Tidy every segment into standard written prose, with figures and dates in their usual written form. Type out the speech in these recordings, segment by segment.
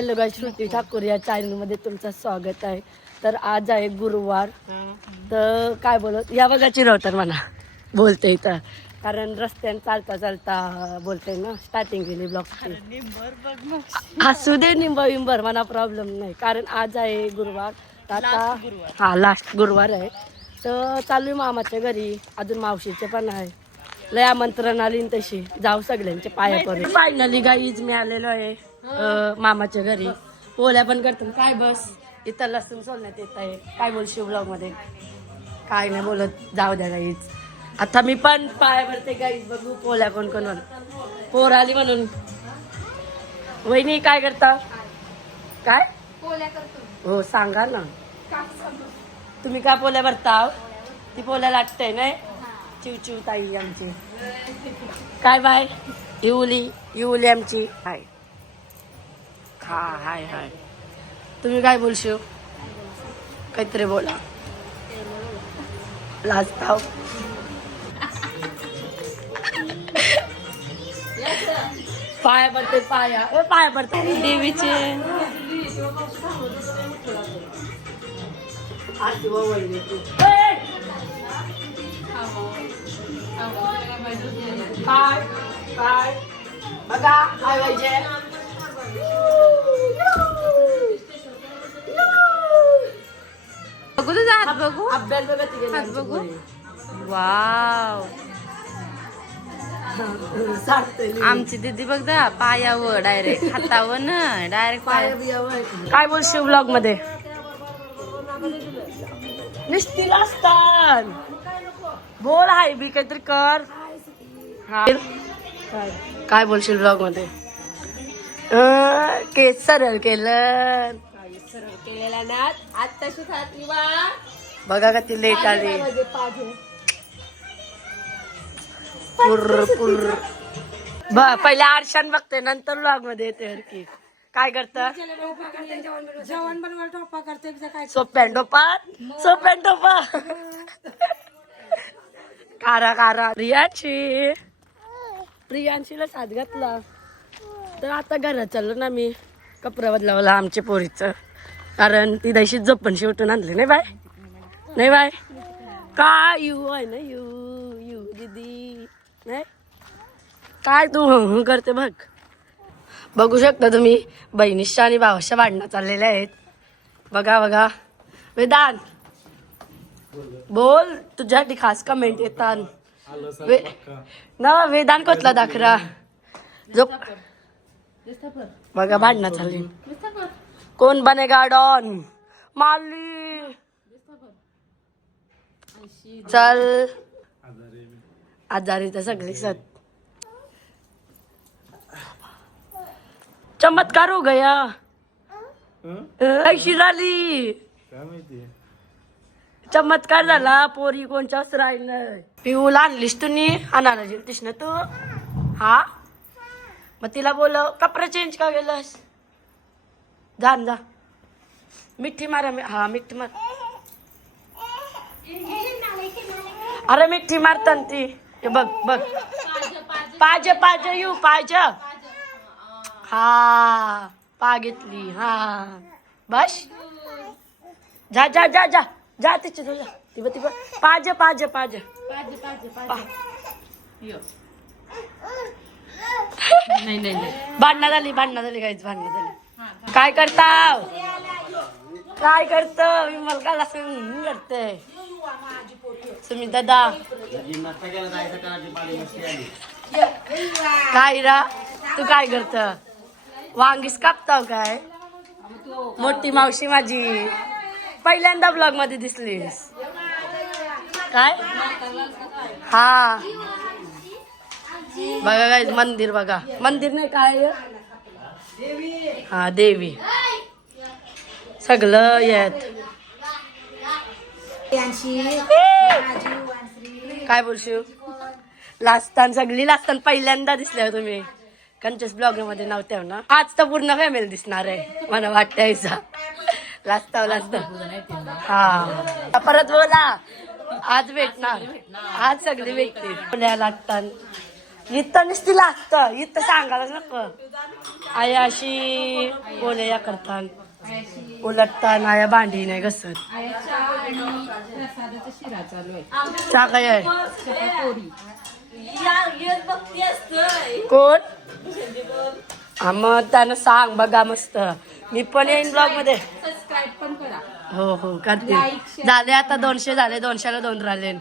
Hello guys, Shruti Thakur या चॅनलमध्ये तुमचं स्वागत आहे. तर आज आहे गुरुवार. तर काय बोलत या बघा चिरवतात मला बोलते इथं, कारण रस्त्याने चालता चालता बोलते ना. स्टार्टिंग केली ब्लॉगची. असू दे निंब विंबर, मला प्रॉब्लेम नाही, कारण आज आहे गुरुवार. आता लास्ट गुरुवार आहे. तर चालू आहे मामाच्या घरी. अजून मावशीचे पण आहे. लय आमंत्रण आली तशी जाऊ सगळ्यांचे पाया पडून. फायनली गाईज मी आलेलो आहे मामाच्या घरी. पोळ्या पण करतो. काय बस इथं लसूण सोलण्यात येत आहे. काय बोलशील ब्लॉग मध्ये? काय नाही बोलत, जाऊ द्या गाईज. आता मी पण पाया पडते गाईज. बघू पोळ्या कोण कोण पोर आली म्हणून. वहिनी काय करता? काय पोळ्या करतो? हो सांगा ना. तुम्ही काय पोळ्या भरता? ती पोळ्या लाटते नाही. चिवचिव ताई आमची. काय बाय इवली आमची. हाय हाय हाय. तुम्ही काय बोलशो? काहीतरी बोला. लाजताव. पाया पडते पाया पडते देवीचे. काय काय बघा काय पाहिजे. बघू तुझा हात बघू. अभ्यास बघा हात बघू. वाव, आमची दीदी बघ जा पायावर डायरेक्ट, हातावर ना डायरेक्ट पाया. काय बोलशील ब्लॉग मध्ये? निस्तील असतात. बोल हाय बी काहीतरी कर. काय बोलशील ब्लॉग मध्ये? केस सरळ केलं. सरळ केलेला ना आत्ताशी खाती वा. बघा का ती लेट आली. पुर पुर. पहिले आरशान बघते, नंतर ब्लॉग मध्ये येते. हरकी काय करत? जेवण बनवा टोपा करते काय. सोप्यान टोपा कारा प्रियांशीला साथ घातला. तर आता घरात चाललो ना मी. कपडा बदलावला आमच्या पोरीचं, कारण ती दशी जपण शेवटून आणली. नाही बाय काय यू आहे ना. यू दीदी नाही काय तू करते बघ. बघू शकता तुम्ही बहिणीच्या आणि भावाच्या भांडणं चाललेल्या आहेत. बघा वेदांत बोल. तुझ्यासाठी खास कमेंट येतात. ना वेदांत कोतला दाखरा जो बघा भांडणं चालली. कोण बनेगा डॉन माली. चल आजारी तर सगळी सत. चमत्कार हो गया. ऐशी झाली. चमत्कार झाला. पोरी कोणच्याच राहील नाही. पिऊला आणलीस तुम्ही आणायला गेलतीस ना तू. हा मग तिला बोलव. कपडे चेंज का गेलस? जा मिठी मारा. हा मिठी मार. अरे मिठी मारतात ती. बघ पाहिजे यू पाहिजे. हा पा घेतली. हा बस जा तिची तुझ्या ती पाहिजे नाही. भांडणं झाली काहीच भांडणं झाली. काय करताव? काय करत विमल का करते तुम्ही दादा? काय रा तू काय करत? वांगीस कापताव काय? मोठी मावशी माझी पहिल्यांदा ब्लॉग मध्ये दिसलीस काय? हा बघा काय मंदिर. बघा मंदिर नाही काय. हा देवी सगळं येत. काय बोलशील? लास्तान सगळी लास्तान पहिल्यांदा दिसल्या तुम्ही. कंचस ब्लॉग मध्ये नव्हत्या ना. आज तर पूर्ण फॅमिली दिसणार आहे मला वाटतं. लास्ताव हा परत बोला. आज भेटणार. आज सगळी भेटतील. पुण्या लागतात इथं नुसती लागतं इथं सांगायलाच नको आई अशी बोले या करतात उलटताना आया भांडी नाही घसत चहा काय आहे कोण हा मग त्यानं सांग बघा मस्त मी पण येईन ब्लॉग मध्ये हो हो करते झाले आता 200 झाले 200ला 2 राहिले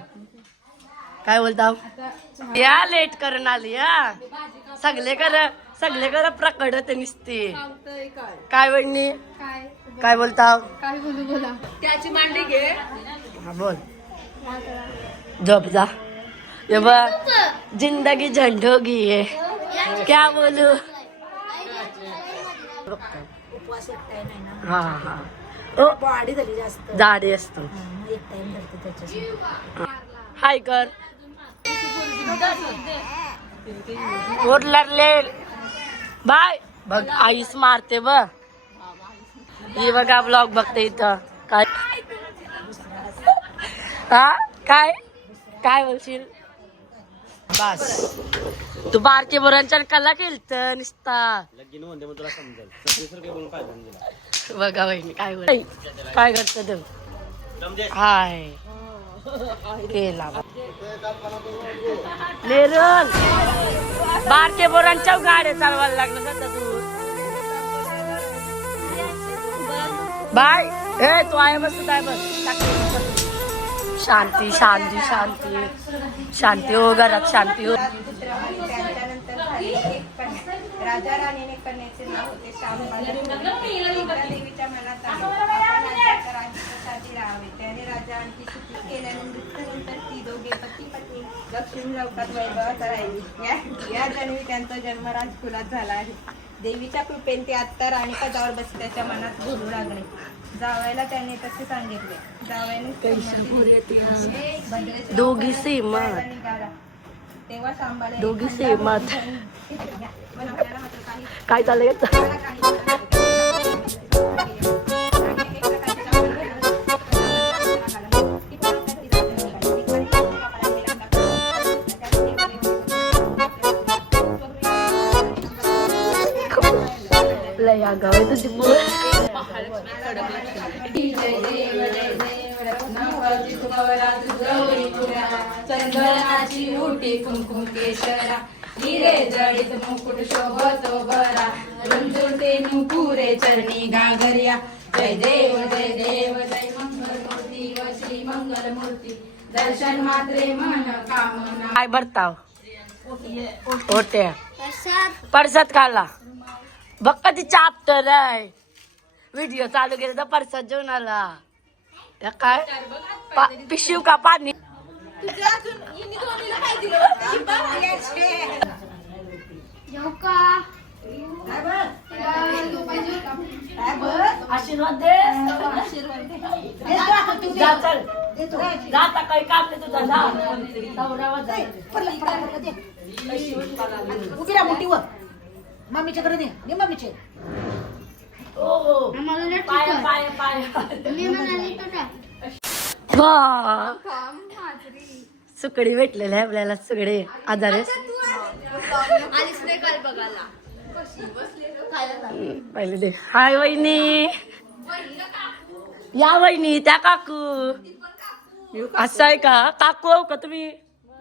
काय बोलता या लेट करून आली या सगळे कर प्रकट होते निसते काय वडणी काय बोलता काय बोलू बोला त्याची मांडी घे हा बोल झोप जा ये बघ जिंदगी झंडोगी है क्या बोलू हा हा बॉडी झाली जास्त जाडे असतो एक टाइम धरते त्याच्या हाय कर ओरलरले बाय बघ आईस मारते बघ ही बघा ब्लॉग बघते इथं काय हा काय काय बोलशील बस तू बारके बोरांच्या कला केलत निसता बघा बहिणी काय बोल काय करत तू हाय केला नेरून बारके बोरांच्या गाड्या चालवायला लागलं जाता तू बाय हे तू आहे बस आहे बस शांती शांती शांती शांती हो घरात शांती हो राजा राणीने कन्याचे नाव होते देवीच्या मनात राज्यासाठी राहावे त्याने राजा आणखी सुखी केल्याने मृत्यूनंतर ती दोघे पती पत्नी लक्ष्मी लवकात वैभवात राहिली या जन्मी त्यांचा जन्म राजकुलात झाला आहे देवीच्या कृपेने ते आत्ता राणी पदावर बसले त्याच्या मनात घुरू लागले जावयाला त्यांनी तसे सांगितले जावयाने दोघी सेमत निघाला तेव्हा सांभाळले दोघी सेमत काय चाललंय लय आगाव आहे तुझी मुलं चंदनाची उटी कुंकुम केशरा हिरे जडित मुकुट शोभतो बरा रुंजुटे नुपुरे चरणी गागर्या जय देव जय मंगल मूर्ती व श्री मंगल मूर्ती दर्शन मात्रे मन कामना काय बरताव ओट्या परसात खाला बघ कधी चाप्टर आहे व्हिडिओ चालू केला तर परसात जेवण आला या काय पिशव का पाणी आशीर्वाद दे जा चल जाता काही काम नाही तुझा उभी राहा मोठी वर मम्मीच्या घरी ने मम्मीचे पाय पाय पाय सुकडी भेटलेले आहे आपल्याला सगळे आजार पहिले दे हाय वहिनी या वहिनी त्या काकू असं आहे का काकू हो का तुम्ही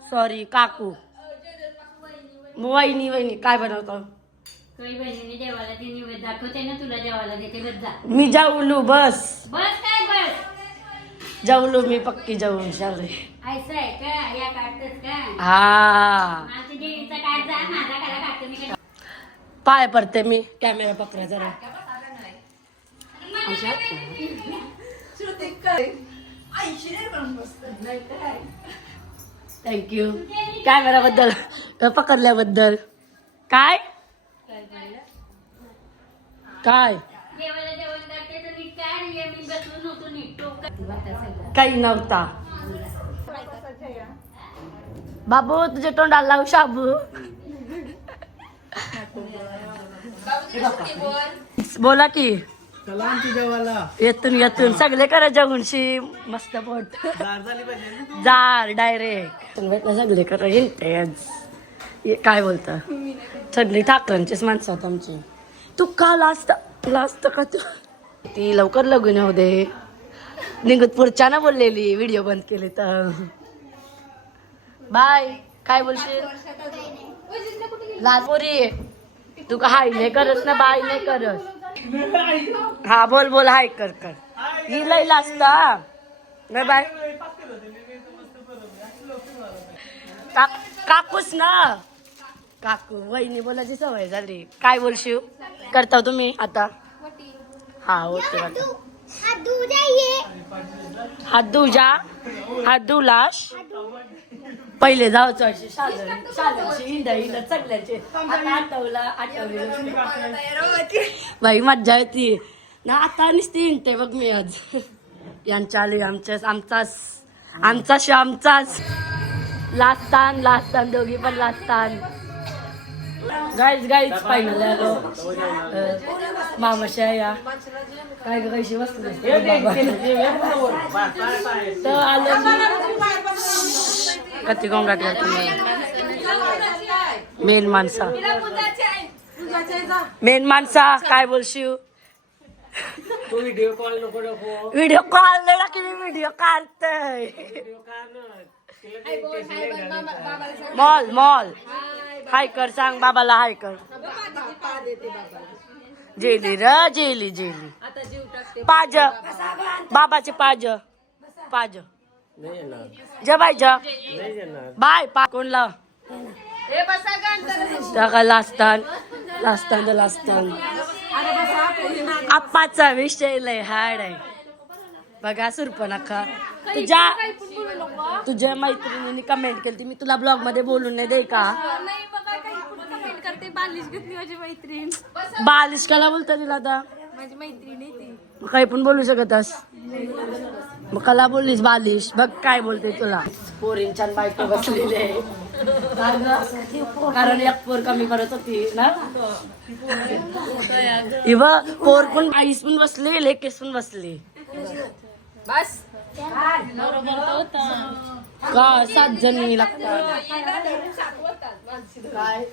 सॉरी काकू वहिनी वहिनी काय बनवतो देवाला ते निवेद दाखवते ना तुला जेवायला देते बस जा मी जेवलो बस बस काय बस जेवलो मी पक्की जेवून शाले ऐसा आहे का या काढतस का हा आमच्या देवीचा काढ जा माझा काढा काढतो मी काय पाय पडते मी कॅमेरा पकडा जरा थँक्यू कॅमेरा बद्दल पकडल्याबद्दल काय काय देवाला जेवण करते तर नीट काढ ये मी बसलो नव्हतो नीट टोक काही नव्हता बाबू तुझ्या तोंडाला लावू शाबू बोला की येतून येतून सगळे करा जगूनशी मस्त पोट जार डायरेक्ट भेटलं सगळे करा हिंटेज काय बोलता सगळी ठाकरांचीच माणसं आहेत आमची. तू का लास्ट का तू ती लवकर लगून येऊ दे. निघत पुढच्या ना बोललेली व्हिडिओ बंद केली तर. बाय काय बोलशील लाजपोरी तू का हाय नाही करस ना बाय नाही करस. हा बोल हाय कर ही लई लाजता नाही बाय. काकूस ना काकू वहिनी बोलायची सवय झाली. काय बोलशील करता तुम्ही आता. हा ओके हात धु लाश पहिले जायचं अशी शाळेची हिंड सगळ्याचे आता आठवले बाई मज्जा येते ना. आता नुसती हिंडते बघ मी आज यांच्या आले आमचाच लास्तान दोघी पण लास्तान. गाईज फायनल आलो मामाशा या काय कशी वस्तू तर आलो कधी गोंगाट करतो मेन माणसा काय बोलशील. व्हिडिओ कॉल नाही की मी व्हिडिओ काढतोय. मॉल हाय कर सांग बाबाला हाय कर. जेली पाज बाबाचे पाज बाय बाय कोणला लास्तान आप्पाचा विषय लय हाड आहे बघा. सुरपणाखा तुझ्या मैत्रिणीने कमेंट केली मी तुला ब्लॉग मध्ये बोलून नाही दे का. बालिश काला बोलता तिला आता माझी मैत्रिणी ती काही पण बोलू शकतस मग कला बोललीस बालिश बघ काय बोलते तुला. पोरींच्या बायको बसलेले कारण एक पोर कमी करत होती ना. पोर पण आईस पण बसले लेकेस पण बसले बस का 7 जणी लागतात काय.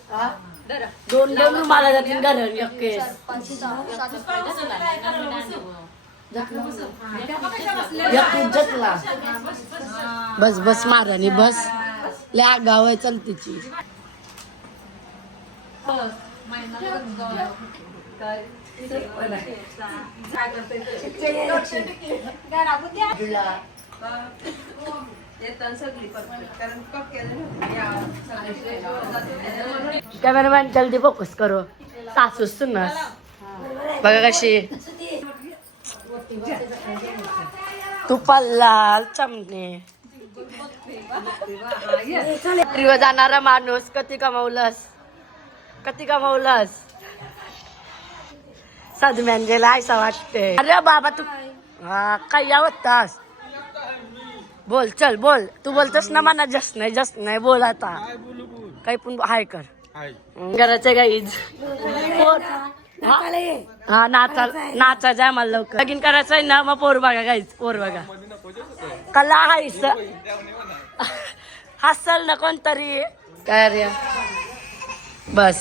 दोन मला जातील घर एक केस बस मारानी बस लय गाव आहे चल तिची. कॅमेरामॅन जल्दी फोकस करो. सासू सुनास बघा कशी तू पल्लाल चमने जाणारा माणूस कधी कमावलंस सदम्यांजेला ऐसा वाटते. अरे बाबा तू हा काय यावतास बोल चल बोल. तू बोलतस ना मना जस्ट नाही बोल आता काही पण हाय कर. करायचं गाईज हा नाचायचं आहे मला लवकर लगीन करायचंय ना. मग पोर बघा कला हायस हसल ना कोणतरी काय रे बस.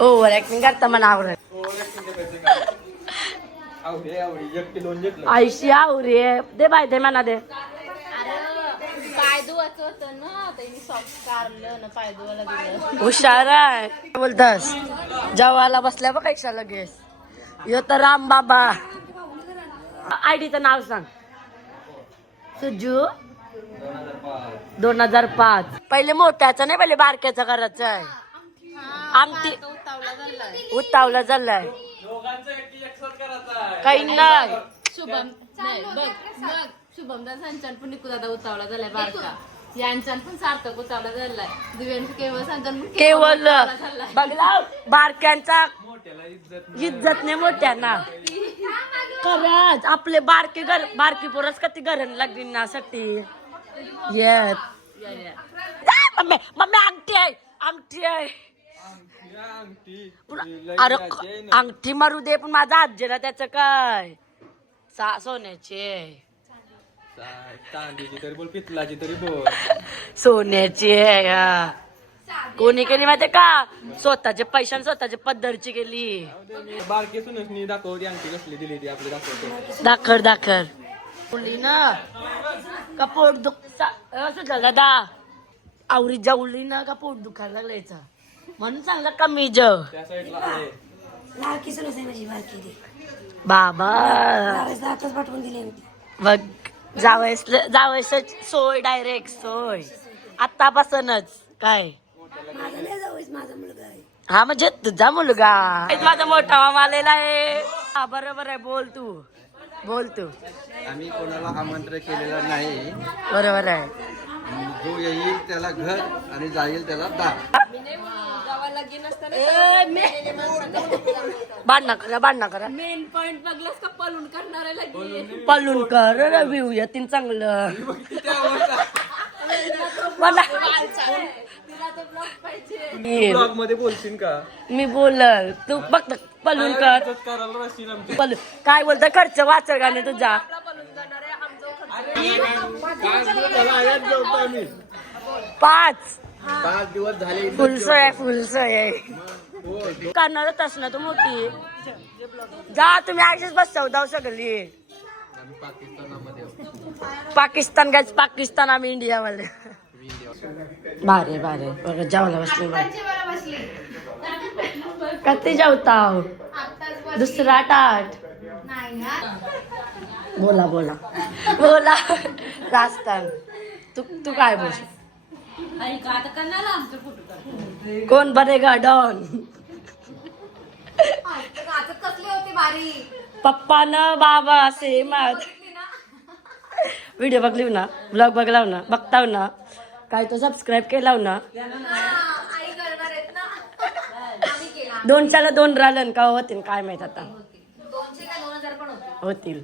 ओव्हर ऍक्टिंग करता मला आवडत. आयशी आवरी दे बाय दे म्हणा दे. पाय धुवायचं होतं ना त्यांनी सॉक्स काढलं ना पाय धुवायला दिलं. हुशार आहे बोलतास. जेवायला बसल्या बघ ऐक्षा लगेच यो तर राम बाबा. आयडीचं नाव सांग. सुजू 2005. पहिले मोठ्याचं नाही पहिले बारक्याचं करायचं आहे. आमटी उतावला झालाय काही नाही. शुभम नाही बघ शुभम संचान पण निकू दादा उतावला झालाय बारका. यांच्यान पण सार्थक उतावला झालाय. दिव्यांचं केवळ संचान केवळ बघला बारक्यांचा इज्जत नाही मोठ्यांना. खरंच आपले बारकी पोरच कधी घरण लग्नासाठी येत. मम्मी अंगठी आहे अरे अंगठी मारू दे पण माझा आजीला त्याचं काय सोन्याचे चांदीची तरी बोल, पितलाची तरी बोल. सोन्याची आहे हा. कोणी केली माहितीये का? स्वतःचे पैशाने स्वतःची पद्धतची केली. बारकी सुनसनी दाखवती अंगठी कसली दिली ती आपली दाखवते. दाखर बोलली ना का पोट सुद्धा दादा आवरी जाऊली ना का पोट दुखायला लागलं याचा म्हणून सांगला कमी ज त्या साईडला आहे. लाडकी सुनस आहे माझी बारकी बाबा आताच पाठवून दिली होती. बघ जावयास सोय डायरेक्ट सोय आतापासूनच काय माझा नाही जाऊस, माझा मुलगा आहे. हा म्हणजे तुझा मुलगा माझा मोठा मामा आलेला आहे. हा बरोबर आहे. बोल तू आम्ही कोणाला आमंत्रण केलेलं नाही. बरोबर आहे. जो येईल त्याला घर आणि जाईल त्याला दार. भांडणं करा मेन पॉइंट बघलास का पलून करणाऱ्याला पलून कर रिव्ह्यू येतील चांगलं मला ब्लॉग मध्ये बोलशील का? मी बोलल तू बघ पलून कर इज्जत करायला रशील आमची. काय बोलतं खर्च वाचर गाणे तुझा आम्ही 5 दिवस झाले फुलसोय करणारच असणार तू मोठी जा तुम्ही आयशीच बसव सगळी पाकिस्तान गायच पाकिस्तान आम्ही इंडियावाले बारे जेवायला बसली कधी जेवताव दुसरा टाट बोला राजस्थान तू काय बोल आता कणाला आमचं फोटो कोण बनेगा डॉन कसली होती बारी पप्पा न बाबा सेम व्हिडिओ बघलीव ना ब्लॉग बघलाव ना बघताव ना काय तो सबस्क्राईब केलाव ना आई करणार आहेत ना आम्ही केला 2 राहिलं का होतील काय माहित आता 200 का 2000 पण होते होतील